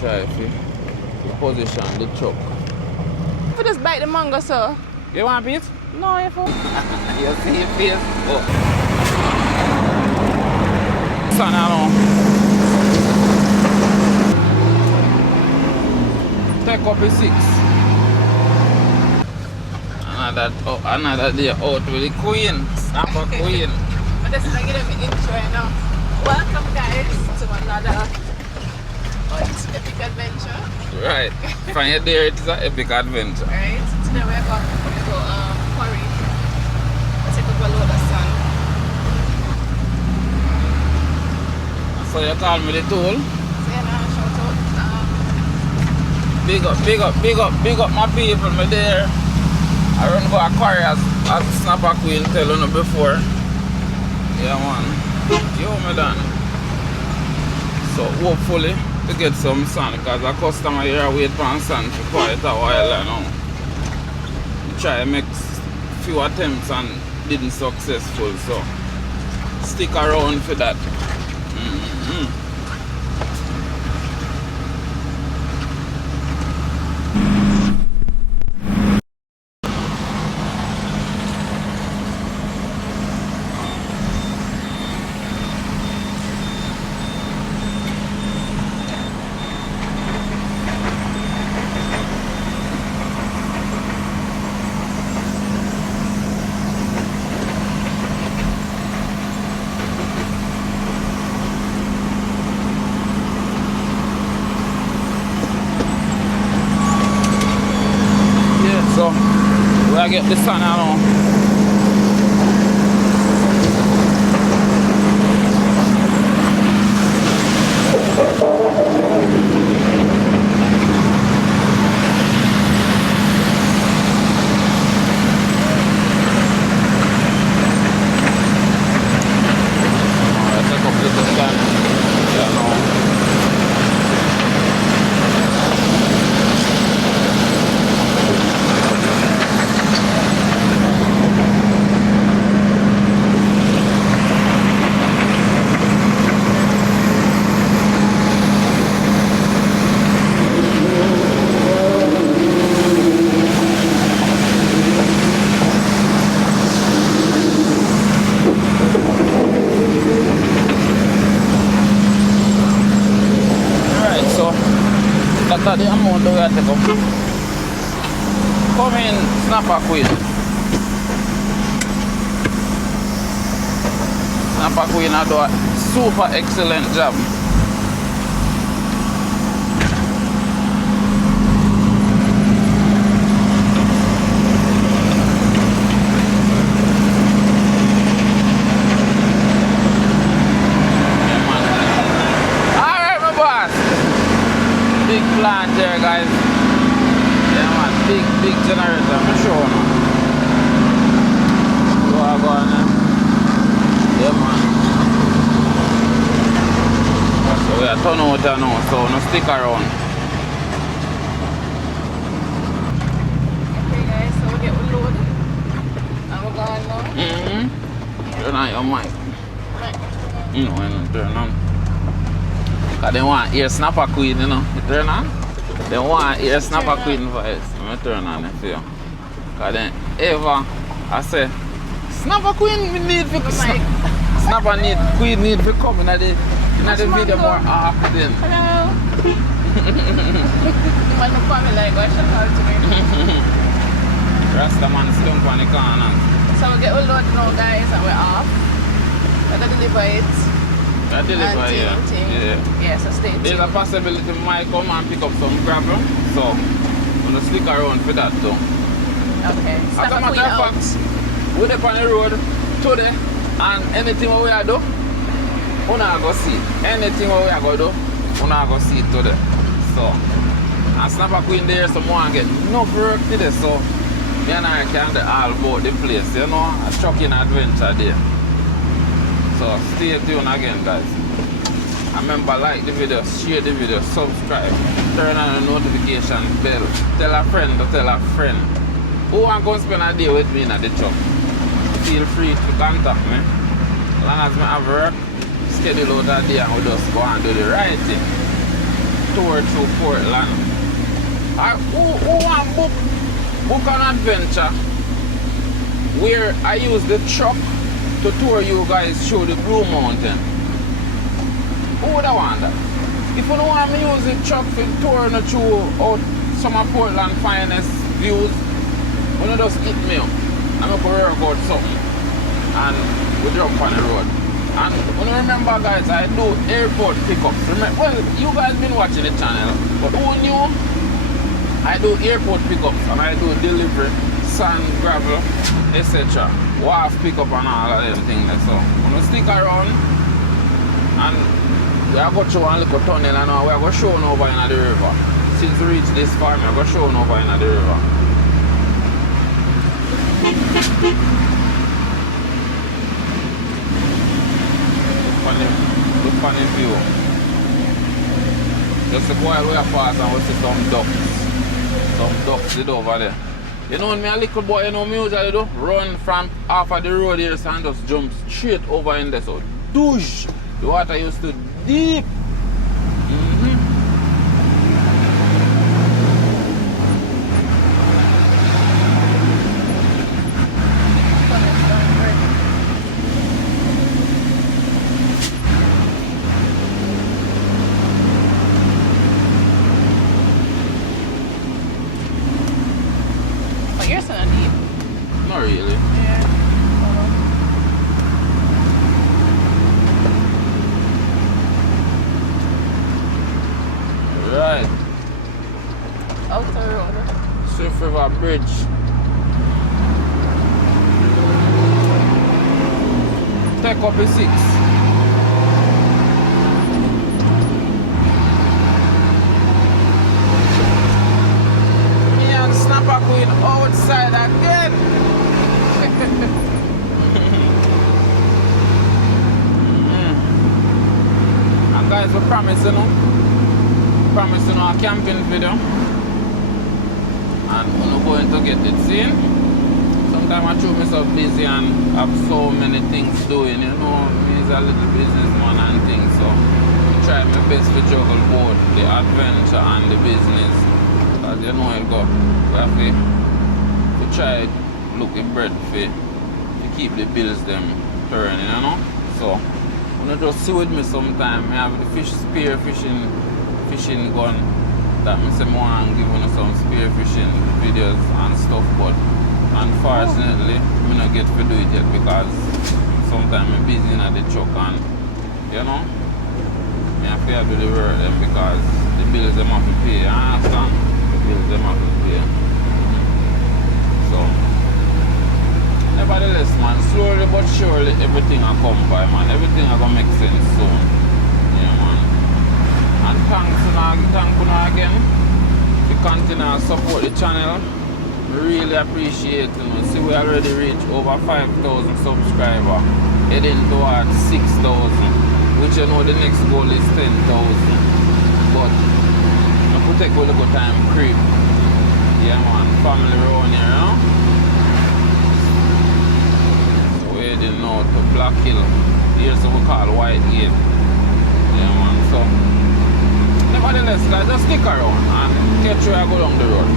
try to position the truck. If you just bite the mango, sir. You want a piece? No, you fool. You see your face? Oh. Son, I know. Take up a 6. Another day out with the queen. Snapper queen. But this is like giving me intro right now. Welcome guys to another epic adventure. Right. From your there it is an epic adventure. Right. Today we're going to go quarry. Take up a load of sand. So you call me the tool? So you know, shout out. Big up my people, me there. I run go a quarry as Snapper Queen tell you before. Yeah man. Yo me done. So hopefully to get some sand because a customer here wait for sand for quite a while now. Try to make few attempts and didn't successful, so stick around for that. So, we'll get the sun on. That's the amount that we have to go. Come in, Snapper Queen. Snapper Queen has done a super excellent job. Plant there guys. Yeah man, big generator, I'm sure now. So I go on there. Yeah man. So we are turn out now, so no stick around. Okay guys, so we get one load. And we're going now. Turn on your mic. Right. You know, turn on. Because they want ear Snapper Queen, you know. You turn on? They want ear Snapper Queen voice. I'm turn on it for you. Because then ever I say, Snapper Queen we need for Snapper need Queen need to come in the video more often. Hello. You want to call me like what should call to me? Rasta man slump on the corner. So we get a load now guys and we're off. We're going to deliver it. Yeah. Yeah, so stay tuned. There's a possibility we might come and pick up some gravel, so I'm gonna stick around for that too. Okay. As a matter of fact, we're up on the road today, and anything we are do, we're not gonna see. Anything we are gonna do, we're not gonna see today. So, and Snapper Queen there, so more get no work today, so me and I can all about the place, you know, a shocking adventure there. So stay tuned again guys. And remember, like the video, share the video, subscribe, turn on the notification bell, tell a friend to tell a friend. Who want to spend a day with me in the truck? Feel free to contact me. As long as I have work, schedule out a day and we just go and do the right thing. tour through Portland. Who want book an adventure where I use the truck to tour you guys through the Blue Mountain? Who would I want that? If you don't want me to use the truck to tour you through out some of Portland finest views, you don't just hit me up. I'm going to work out something and we jump on the road. And when you remember guys, I do airport pickups. Well, you guys been watching the channel, but who knew? I do airport pickups and I do delivery, sand, gravel, etc. Wharf pickup and all of them things. So I'm gonna stick around and we are going to through one little tunnel and now we are going to show over in the river. Since we reach this far, we are going to show over in the river. Look funny view. Just a while we are pass and we see some ducks. Some ducks did over there. You know when me a little boy, you know me usually do? Run from off of the road here and just jump straight over in there. So douche! The water used to deep. Yours not deep. Not really. Yeah. Right. Outer road. Swift River Bridge. Take up a 6. Snapper queen outside again. And guys, we promise you a camping video, and we're going to get it seen. Sometimes I show myself busy and have so many things doing, you know, me is a little businessman and things, so I try my best to juggle both the adventure and the business. As you know it go, we have to try look at bread to keep the bills them turning, you know. So when you just see with me sometime, I have the spear fishing gun that I say more and give you some spear fishing videos and stuff, but unfortunately I don't get to do it yet because sometimes I'm busy in the truck and you know I have to do the work then because the bills them have to pay, you understand? Them have to pay. So nevertheless man, slowly but surely everything will come by man, everything will make sense soon. Yeah man. And thanks again to continue to support the channel. Really appreciate it. You know. See we already reached over 5,000 subscribers, heading towards 6,000, which you know the next goal is 10,000. But we take a little time creep. Yeah man, family around here, you know? So we're heading now to Black Hill. Here's what we call White Gate. Yeah man, so nevertheless guys, just stick around and catch you I go down the road.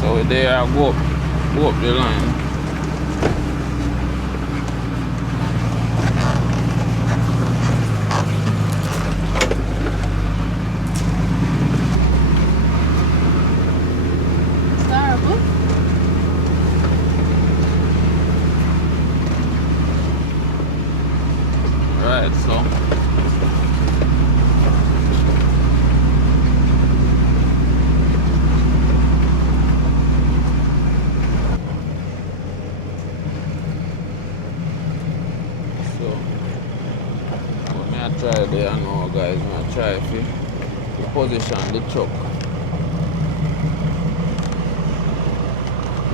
So we're there, I go up the line. Right, so what may I try there now guys, may I try to position the truck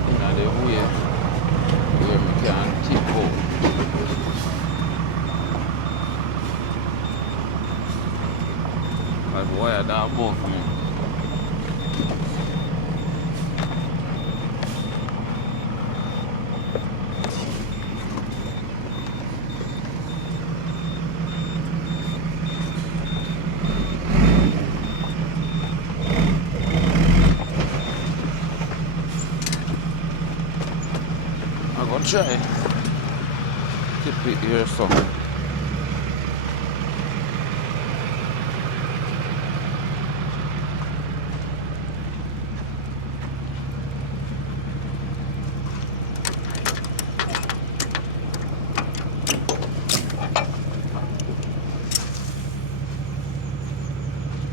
in the way where we can tip out. Like wire that above me. try tip it here so.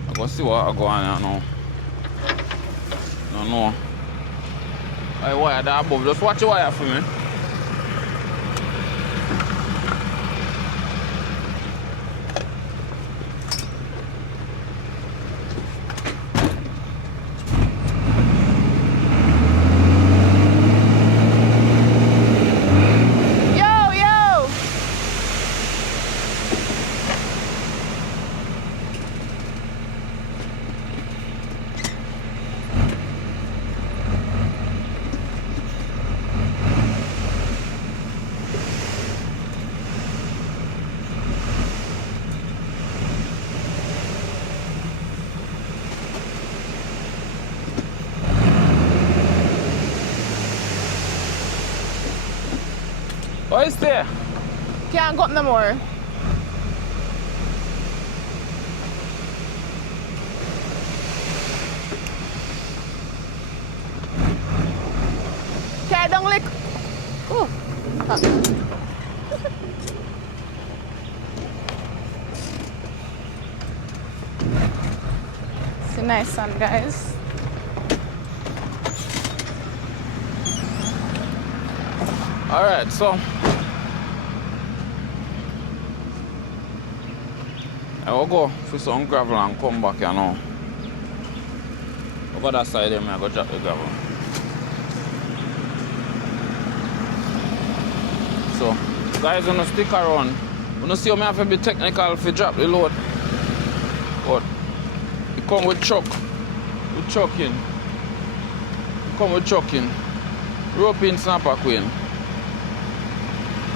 I go see what I go on here now. No. I wire that above. Just watch the wire for me. What is there? Can't go up no more. Okay, don't lick. Ooh. It's a nice sun, guys. Alright, so I will go for some gravel and come back here now. Over that side there, I go drop the gravel. So, guys, when you stick around, when you see how I have to be technical to drop the load. But it come with chuck. With chucking. It come with chucking. Rope in snapper queen.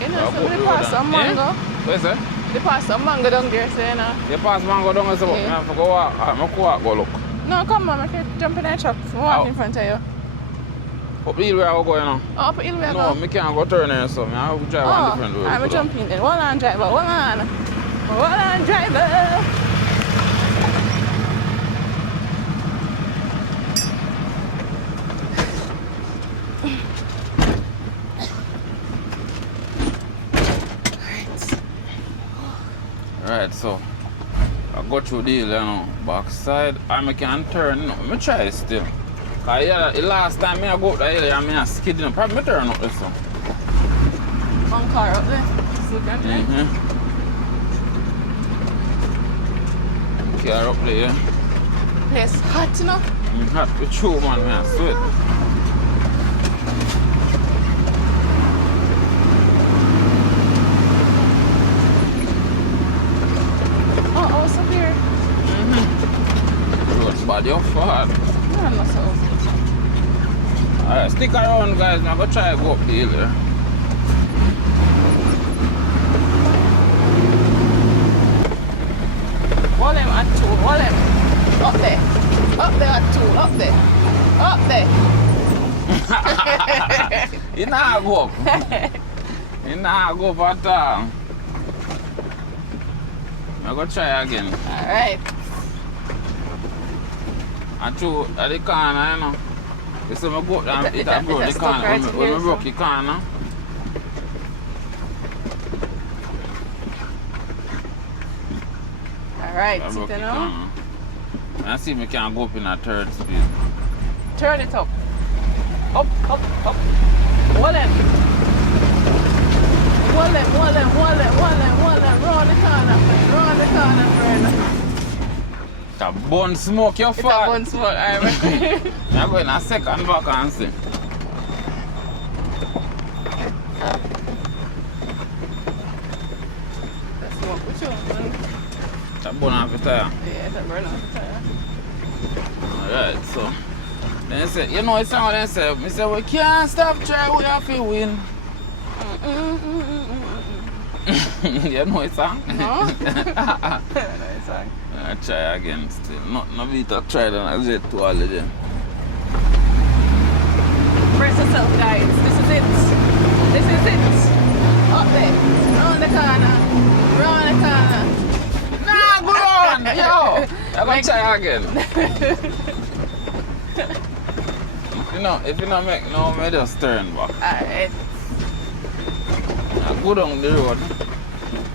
You know, so they pass some mango. Where's that? They pass some mango down there, so you know. They pass mango down there, so I have to go walk, go look. No, come on, I can jump in that truck. I walk in front of you. Up the hill where I go, you know? Oh, up the hill where I No, go? I can't go turn there, so I have to drive on different road. I'm jumping then. Hold on, driver. Hold on. Hold on, driver. Right, so I go through the hill, you know, backside, and I can turn, you know, I try it still. Because yeah, the last time I go up the hill, I skid, you know, probably I turn up this one. One car up there. So good, Car up there, yeah. Place hot, you know? Hot with true, man, I sweat. Body of far. No, I'm not so. Alright, stick around, guys. I'm gonna try to go up the hill there. Hold them at 2. Hold them. Up there. Up there at 2. Up there. Up there. You not go up. You not go up at all. I'm gonna try again. Alright. And true, at the corner, you know. You see me go and it a broke the corner. Right when I broke the corner. Alright, I broke you the know. corner. And see if I can go up in a third speed. Turn it up. Up. Hold them. Hold them. Round the corner, friend. It's a bun smoke, you It's fat. a bun smoke, alright. I'm going a second back and see. That's smoke with you, man. It's a bun off the tire. Yeah, it's a burn off the tire. Alright, so. Then they say, you know, it's how they say, I say, we can't stop trying, we have to win. You know it's song? No? It's song. I try again still. No better try than I get to all of them. Brace yourself, guys. This is it. This is it. Up there. Round the corner. Round the corner. Nah, go on! Yo! I'm gonna try again. If you don't make no, I just turn back. Alright. I go down the road.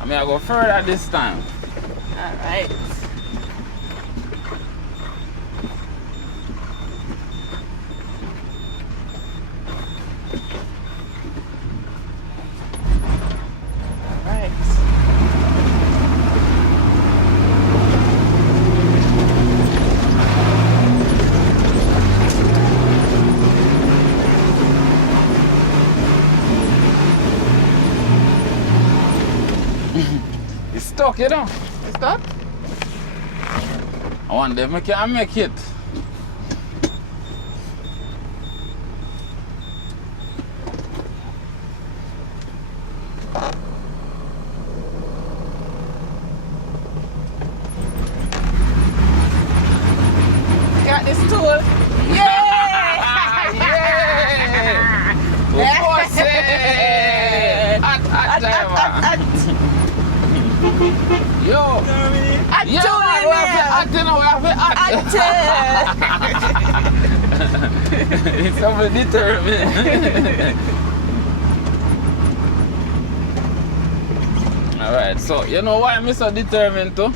I go further this time. Alright. It's stuck, you know? It's stuck? I wonder if I can make it. Got this tool. Yeah! Yeah! What's it? Yo! We have It's something determined. Alright, so you know why I'm so determined too?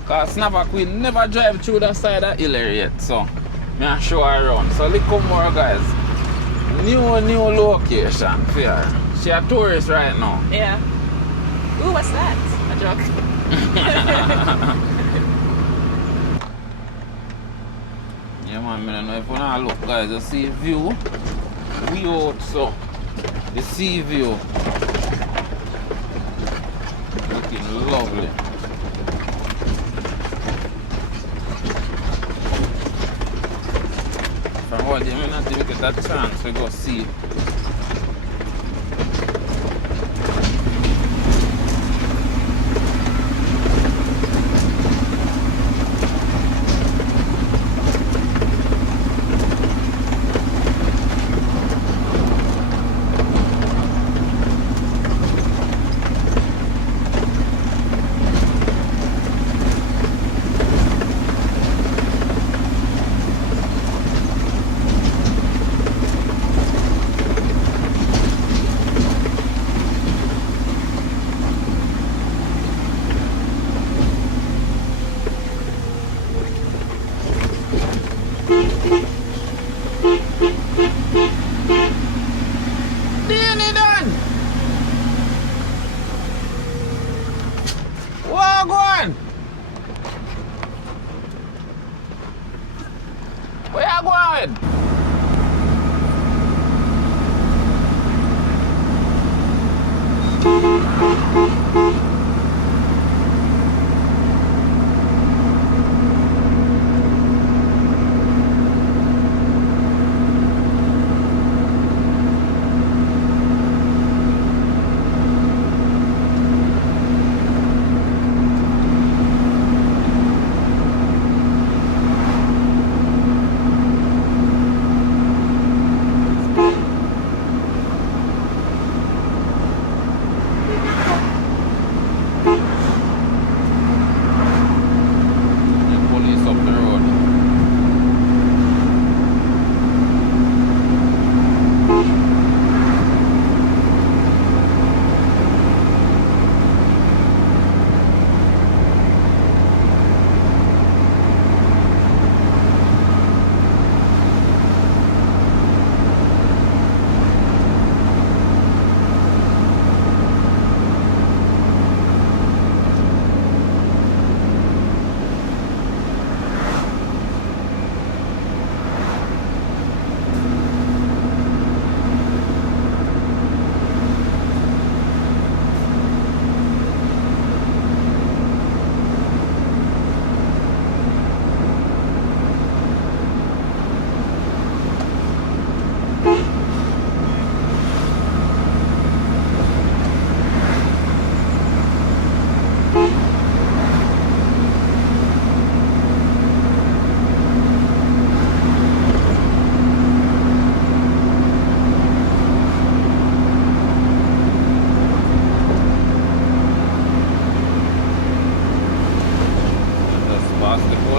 Because Snapper Queen never drive through the side of hill yet, so I'm show her around. So look more guys. New location for her. She a tourist right now. Yeah. Ooh, what's that? A joke. Yeah man, I don't know if you wanna look guys, you see view. We out so the sea view. Looking lovely. From what you may not even get that chance to go see. Wagwan! Where you going?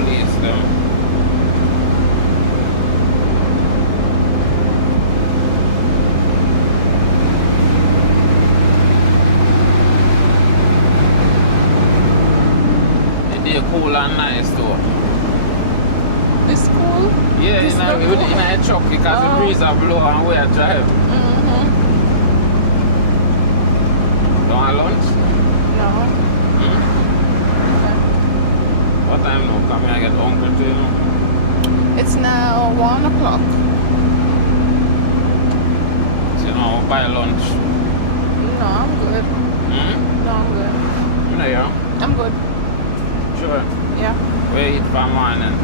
police them. They're cool and nice too. This cool? Yeah, This in a truck because the breeze are blow and we are drive. Mm-hmm. Don't want lunch? No. Hmm? Okay. What time now? Come here, I get hungry too, you know. It's now 1 o'clock. So, you know, buy lunch. No, I'm good. Hmm? No, I'm good. You know, yeah? I'm good. Sure. Yeah. We eat for morning.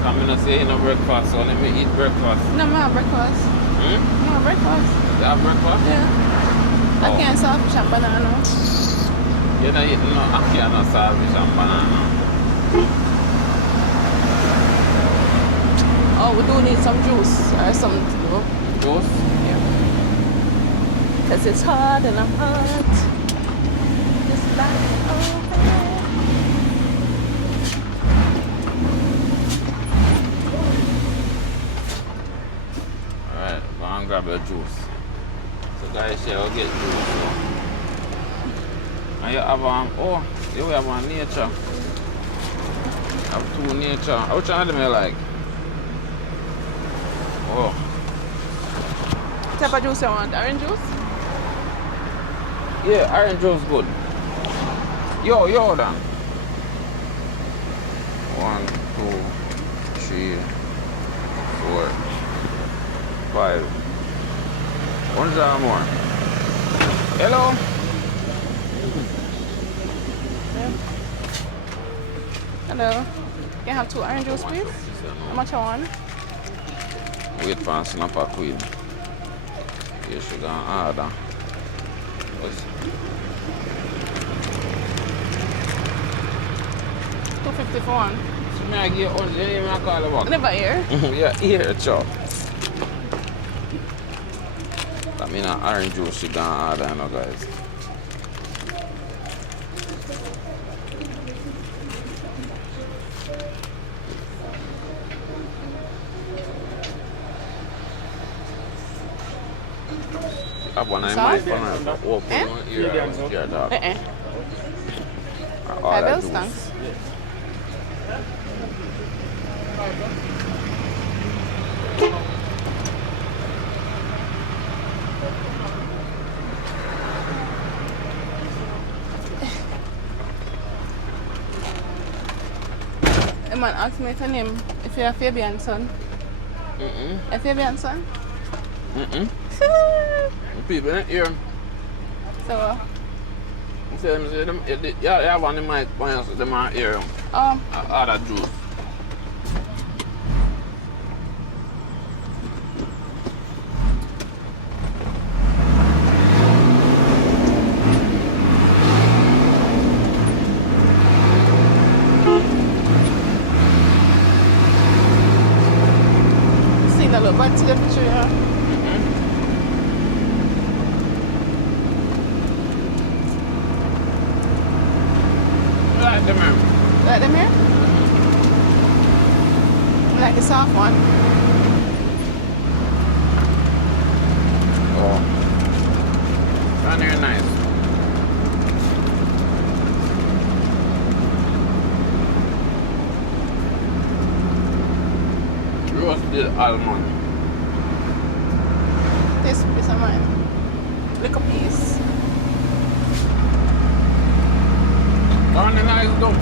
Come in and say you know breakfast, so let me eat breakfast. No, I have breakfast. Hmm? No, breakfast. You have breakfast? Yeah. I Oh. can't stop fish and banana. You're not eating no ackee and no saltfish and banana. Oh, we do need some juice or something to do. Juice? Yeah. Because it's hot and I'm hot. Just like, oh, hey. Alright, go and grab your juice. So guys, here I'll get juice. So. And you have oh, you have one nature. Have two nature. Which one of them you like? Oh. What type of juice you want? Orange juice? Yeah, orange juice good. Yo then. 1, 2, 3, 4, 5. One jar more. Hello? Yeah. Hello. Can I have 2 orange juice, please? How much I want? Wait for snapper queen. You should go and order. What's 250 for one. so me I give you 100, you even call it back. Never here. Yeah, here, chop. I mean, an orange juice she gonna order, you know, guys. I want to Sauce? open Eh? one ear. Dog. All Five that bills, juice. thanks. A man asked me to name if you're Fabian's son. A Fabian's son? People in here. So, Say them, yeah, have one in my points, them are here. All that juice. seen a little bit to the picture, yeah. Like them here. Like them here? I like the soft one. Oh. Very nice. Roasted almond. This piece of mine. Little piece. Very nice though.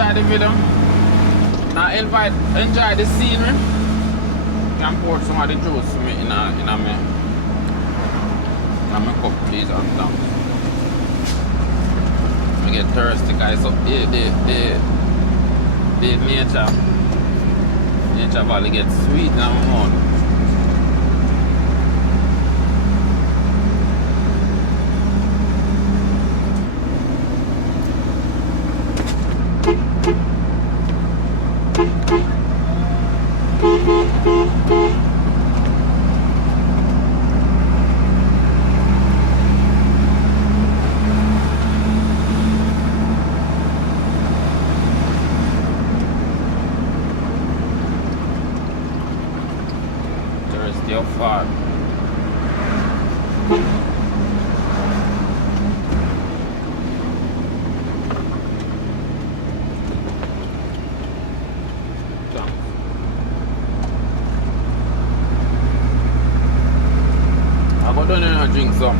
enjoy the video. Now enjoy the scenery. Can pour some of the juice for me in my cup, please, and I get thirsty, guys. So the nature valley gets sweet now, man. Thirsty far. I got done and drink some.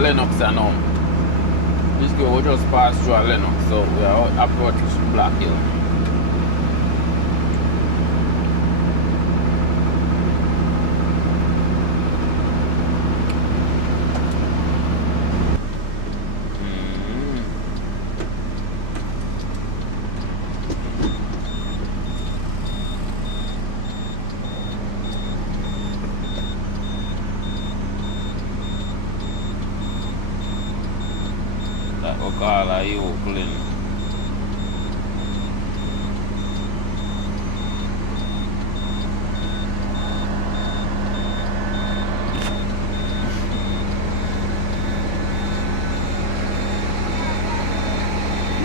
Lennox and this girl will just pass through a Lennox, so we are approaching Black Hill. Okala Oakland.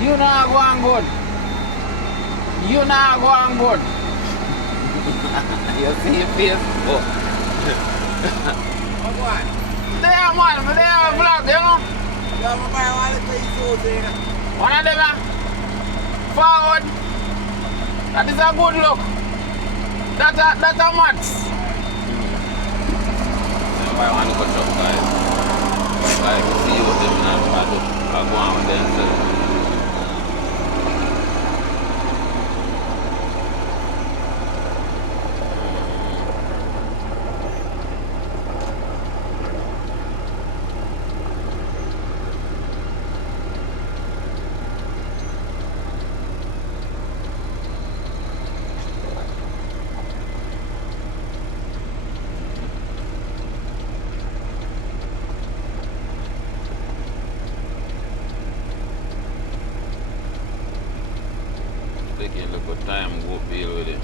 You not going good. You not going good. You see your face? Oh. What? There man, but there a vlog, you know? One of them forward. That is a good look. That's a match. I want to catch up, guys. Like, see what them are doing. I'll go on with them. Taking a little time to go deal with it.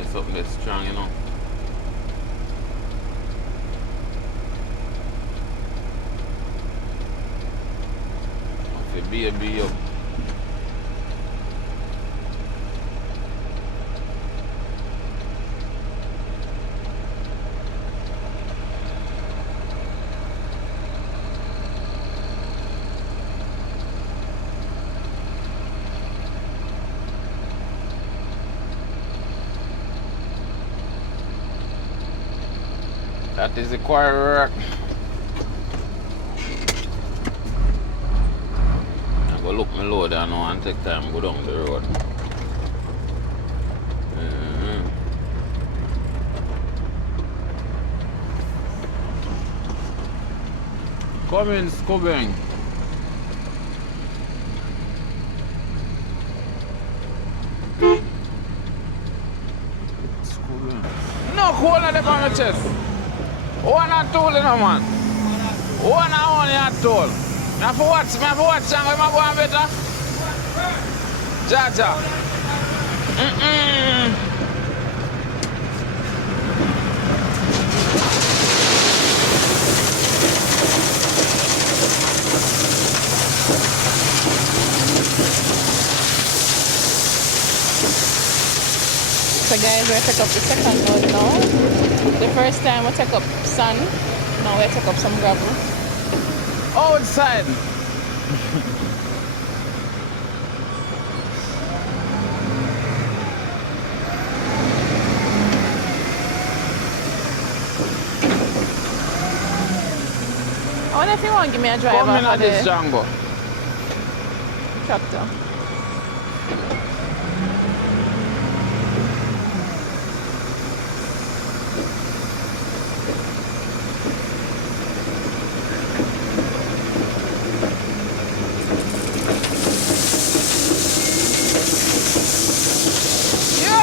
It's something that's strong, you know. If it be up. That is the quarry work. I go look my load there now and take time go down the road. Come in, Scubbing. No, hold on them on my chest. One and two, you know, man. One and only and two. I have to watch, and am I going better? Jaja. guys, we take up the second load now. The first time we take up sand, now we take up some gravel. Outside. I wonder if you want to give me a driver Come in for at this the Django. tractor. Yo!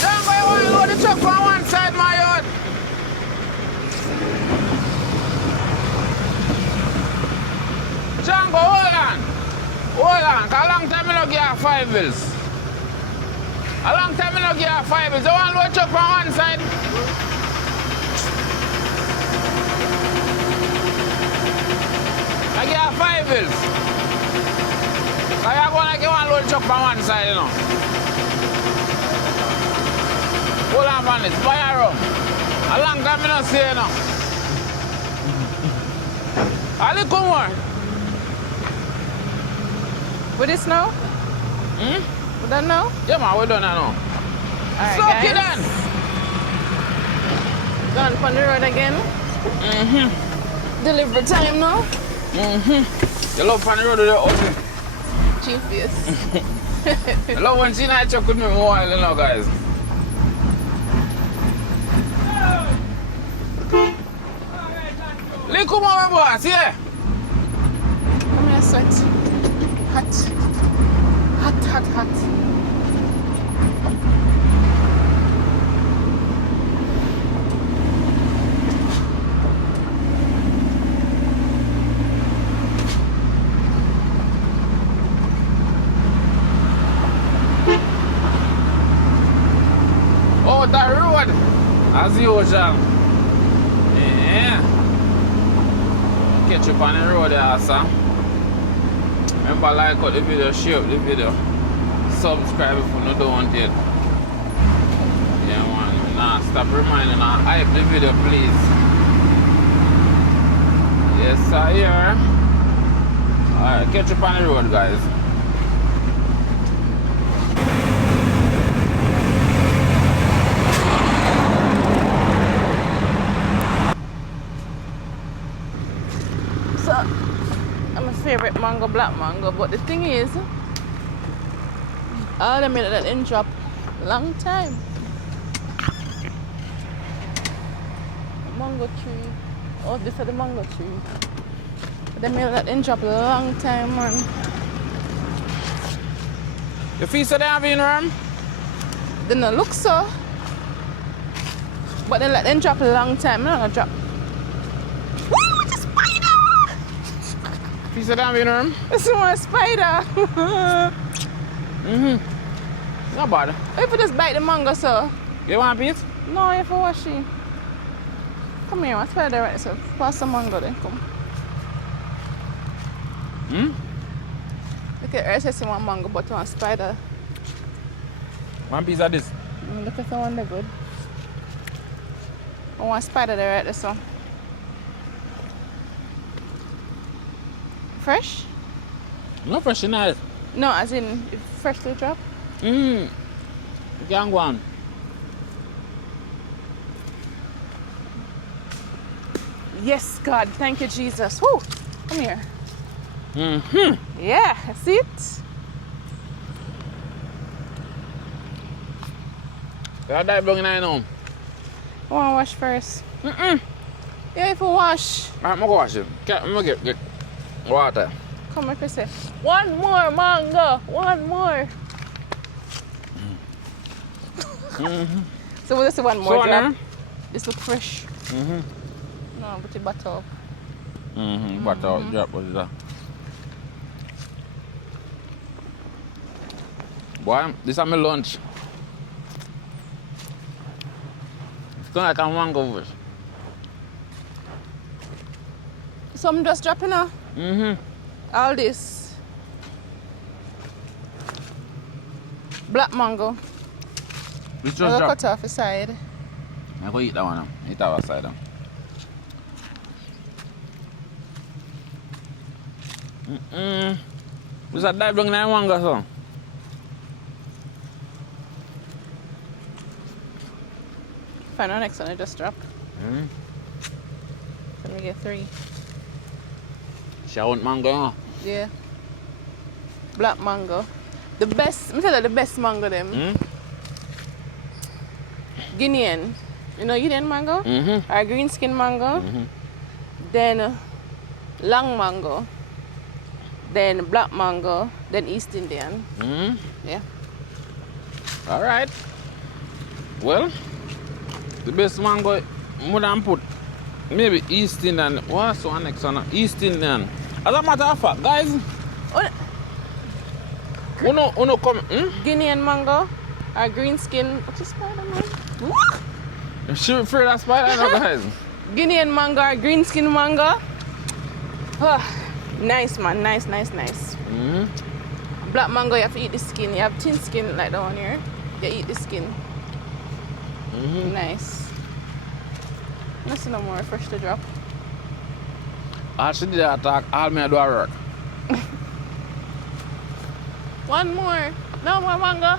Django, you want to load the truck from one side, my yard? Django, hold on. Hold on, 'cause a long time I don't give you 5 bills. A long time I don't give you 5 bills. You want to load the truck from one side? I give you 5 bills. So you're going to get one load truck from one side, you know. Hold on for this, buy a rum. A long time I don't see you now. A little more. With this now? Hmm? We don't know? Yeah, man, we're done now. Alright, Suck guys. it then. Gone on the road again. Delivery time now. You love on the road with the oven. Chief face. I love when she night truck with me more, you know, guys. Little more, boss, yeah. Come here, sweat. Hot. Hot, hot, hot. Oh, the road, as usual. Yeah. Catch up on the road there, sir. Remember, like out the video, share up the video, subscribe if you not don't yet. Yeah, man. Nah, stop reminding and hype the video, please. Yes, sir. Here. Alright, catch up on the road, guys. So, I'm my favorite mango, black mango, but the thing is, all the minute that didn't drop long time. Mango tree. Oh, this is the mango tree. The minute that didn't drop long time, man. You feel so they have in room? They don't look so. But they let them drop a long time. They're not gonna drop. Woo, it's a spider! Feel so they have in room? It's more spider. Not bad. If you just bite the mango, so. You want a piece? No, you have to wash it. Come here, what's spider right? So pass the mango then, come. Look at her, say one mango, but one spider. One piece of this. Look at the one, they're good. One spider there, right there, so. Fresh? No fresh in it. No, as in freshly dropped. You can go on. Yes, God, thank you, Jesus. Woo! Come here. Yeah, see it? You have that down in there now. I want to wash first. Yeah, if you wash. I'm going to wash it. I'm going to get water. Come here, say. One more mango. One more. So we'll just say one more So drop. This look fresh. No, but the butter up. Butter drop, what is that? Boy, this is my lunch. It's going like a mango fish. Some just dropping now. All this. Black mango. It's I'm just gonna drop. cut off the side. I'm going to eat that one now. Eat that side now. This a dive down in that mango, so. Fine, our next one I just dropped. Let me get 3. She want mango, huh? Yeah. Black mango. The best, I'm tell you the best mango them. Guinean. You know Guinean mango? Or green skin mango. Then long mango. Then black mango. Then East Indian. Yeah. Alright. Well, the best mango more than put maybe East Indian. What's one next one? East Indian. As a matter of fact, guys, uno come. Guinean mango or green skin. What's your spider man? She afraid of spider, no, guys. Guinean mango or green skin mango. Oh, nice man, nice. Black mango, you have to eat the skin. You have thin skin like that one here. You eat the skin. Nice. Nothing no more fresh to drop. All she did attack, all me do a work. One more. No more mango.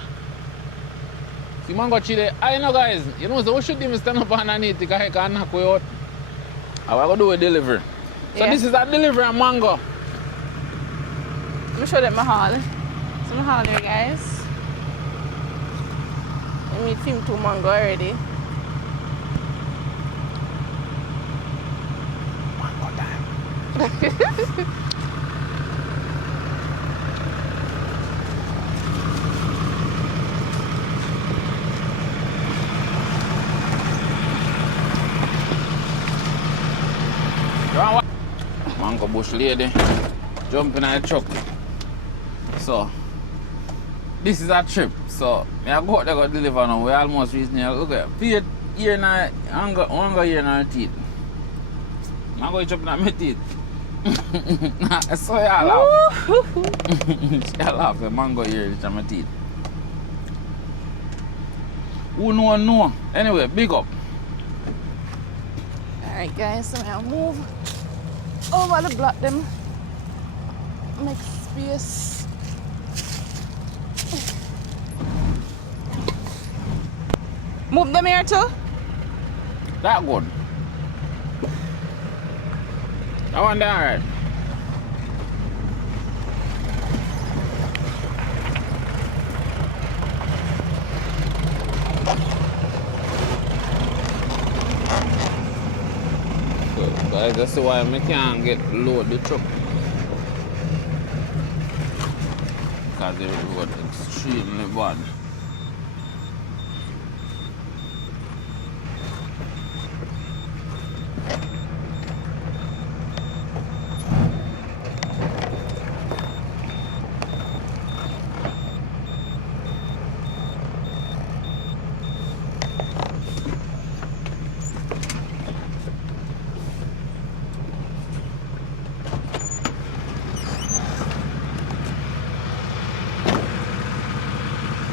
See mango chile. I know guys, you know so we should even stand up underneath because I can knock you out. And we're going to do a delivery. So Yeah. this is a delivery of mango. Let me show them my haul. It's my haul here, guys. Let me film 2 mango already. Mango time. Mango bush lady jumping on the truck. So this is a trip. So I go out there go deliver now. We almost reached here. Look at feet here now, hunger here now teeth. I'm going to chop on my teeth. I saw y'all laugh. Y'all laugh the mango here on my teeth. Who know? Anyway, big up. Alright guys, so I'll move over the block them. Make space. Move them here too. That good. That one there, alright. So, guys, that's why I can't get load the truck. Because the road extremely bad.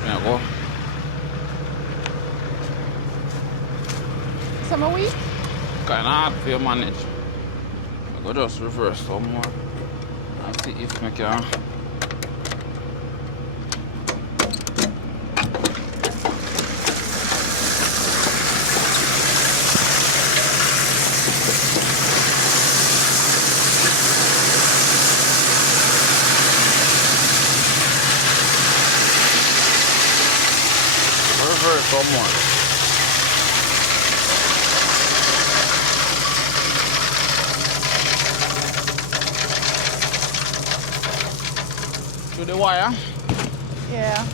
There you go. Summer week. Kind of hard for you manage. I go just reverse some more and see if I can. Reverse some more. To the wire. Yeah.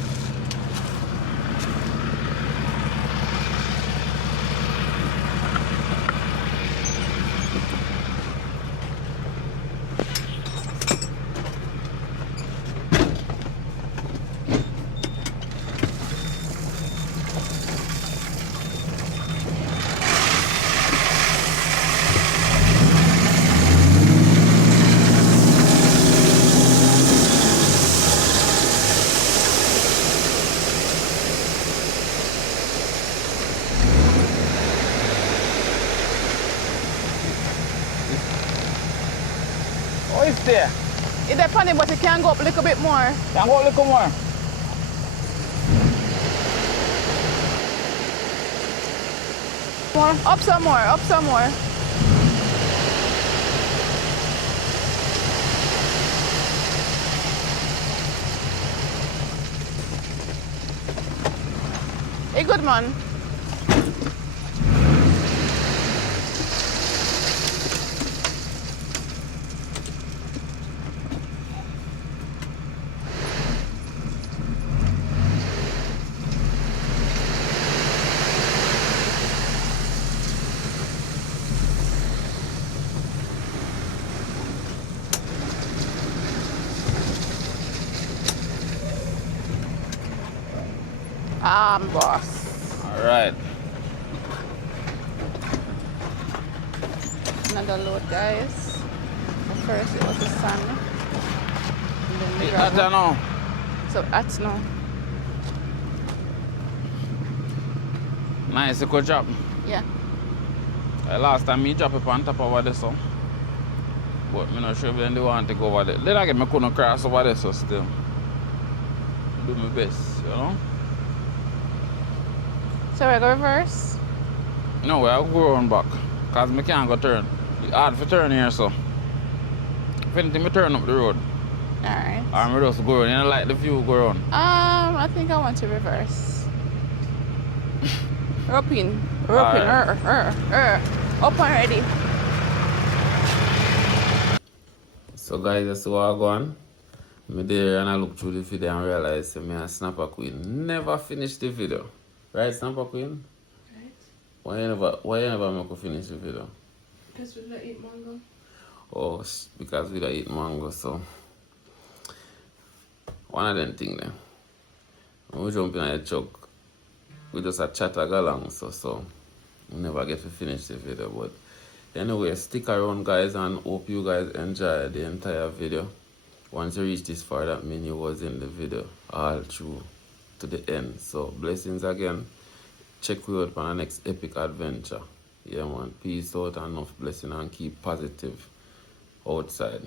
stay? It depends, but it can go up a little bit more. Can go a little more. More. Up some more. Up some more. Hey, good man. Boss. All right. Another load, guys. So first it was the sun. And then the I gravel. don't know. So that's now. Nice, good job. Yeah. Last time me drop it on top over there, so. But I'm not sure if they want to go over there. Then again, I couldn't cross over there, so still. Do my best, you know? So we go reverse? No, I'll go around back. Because I can't go turn. It's hard to turn here, so. If anything, I turn up the road. Alright. I'm just go around. You know, like the view go around. I think I want to reverse. Up in. Alright. Up already. So guys, that's what I go on. I'm there and I look through the video and realize me and Snapper Queen never finished the video. Right, Snapper Queen? Right. Why you never make a finish the video? Because we don't eat mango. Oh, because we don't eat mango, so. One of them things then. When we jump in the truck, we just a chat along, so we never get to finish the video. But anyway, stick around guys and hope you guys enjoy the entire video. Once you reach this far, that means you was in the video all through to the end. So blessings again. Check we out for our next epic adventure. Yeah man, peace out and enough blessing and keep positive outside.